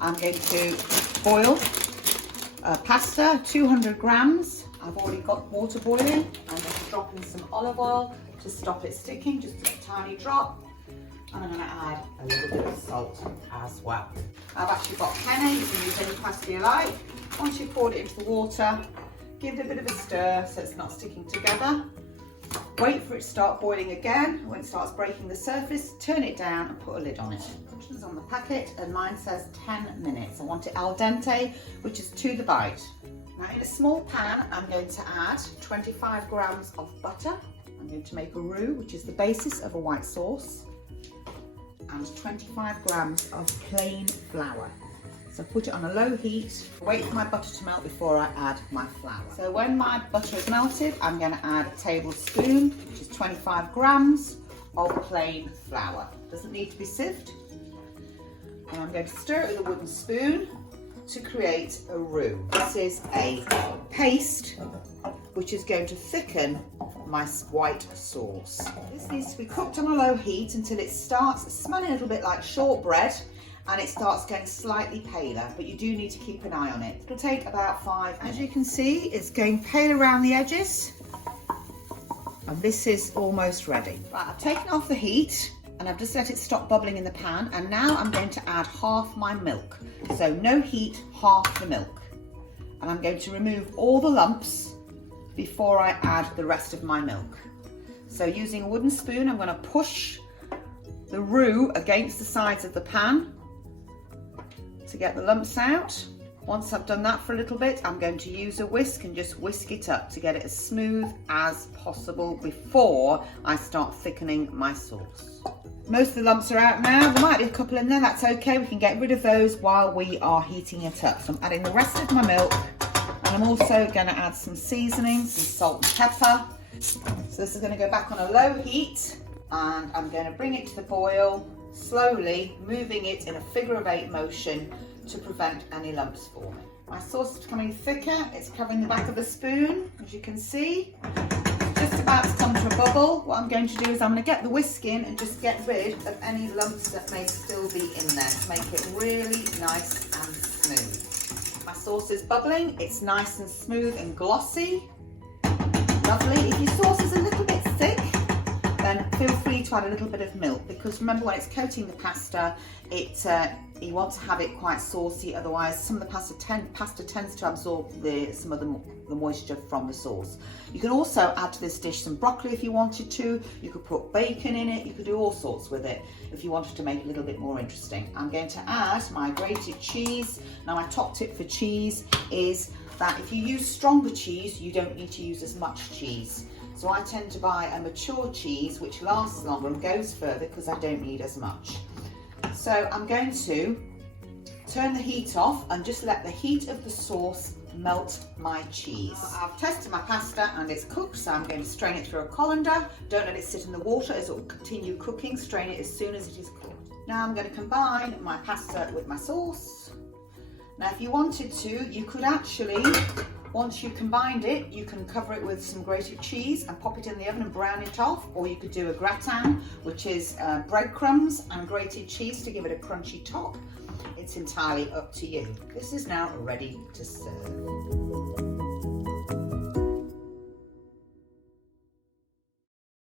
I'm going to boil pasta, 200 grams. I've already got water boiling. I'm going to drop in some olive oil to stop it sticking, just a tiny drop. And I'm going to add a little bit of salt as well. I've actually got penne, you can use any pasta you like. Once you've poured it into the water, give it a bit of a stir so it's not sticking together. Wait for it to start boiling again. When it starts breaking the surface, turn it down and put a lid on it. Instructions on the packet, and mine says 10 minutes. I want it al dente, which is to the bite. Now in a small pan, I'm going to add 25 grams of butter. I'm going to make a roux, which is the basis of a white sauce, and 25 grams of plain flour. So put it on a low heat, wait for my butter to melt before I add my flour. So when my butter is melted, I'm going to add a tablespoon, which is 25 grams of plain flour. Doesn't need to be sieved. And I'm going to stir it with a wooden spoon to create a roux. This is a paste which is going to thicken my white sauce. This needs to be cooked on a low heat until it starts smelling a little bit like shortbread and it starts getting slightly paler, but you do need to keep an eye on it. It'll take about 5 minutes. As you can see, it's going pale around the edges, and this is almost ready. Right, I've taken off the heat and I've just let it stop bubbling in the pan, and now I'm going to add half my milk. So no heat, half the milk. And I'm going to remove all the lumps before I add the rest of my milk. So using a wooden spoon, I'm going to push the roux against the sides of the pan to get the lumps out. Once I've done that for a little bit, I'm going to use a whisk and just whisk it up to get it as smooth as possible before I start thickening my sauce. Most of the lumps are out now. There might be a couple in there, that's okay. We can get rid of those while we are heating it up. So I'm adding the rest of my milk, and I'm also going to add some seasoning, some salt and pepper. So this is going to go back on a low heat, and I'm going to bring it to the boil, slowly moving it in a figure-of-8 motion to prevent any lumps forming. My sauce is becoming thicker. It's covering the back of the spoon, as you can see. Just about to come to a bubble. What I'm going to do is I'm going to get the whisk in and just get rid of any lumps that may still be in there to make it really nice and smooth. My sauce is bubbling. It's nice and smooth and glossy. Lovely. If your sauce is a little bit thick, then feel free to add a little bit of milk, because remember, when it's coating the pasta, you want to have it quite saucy, otherwise some of the pasta tends to absorb some of the moisture from the sauce. You can also add to this dish some broccoli if you wanted to. You could put bacon in it. You could do all sorts with it if you wanted to make it a little bit more interesting. I'm going to add my grated cheese. Now, my top tip for cheese is that if you use stronger cheese, you don't need to use as much cheese. So I tend to buy a mature cheese which lasts longer and goes further because I don't need as much. So I'm going to turn the heat off and just let the heat of the sauce melt my cheese. I've tested my pasta and it's cooked, so I'm going to strain it through a colander. Don't let it sit in the water as it will continue cooking. Strain it as soon as it is cooked. Now I'm going to combine my pasta with my sauce. Now if you wanted to, you could actually, once you've combined it, you can cover it with some grated cheese and pop it in the oven and brown it off, or you could do a gratin, which is breadcrumbs and grated cheese to give it a crunchy top. It's entirely up to you. This is now ready to serve.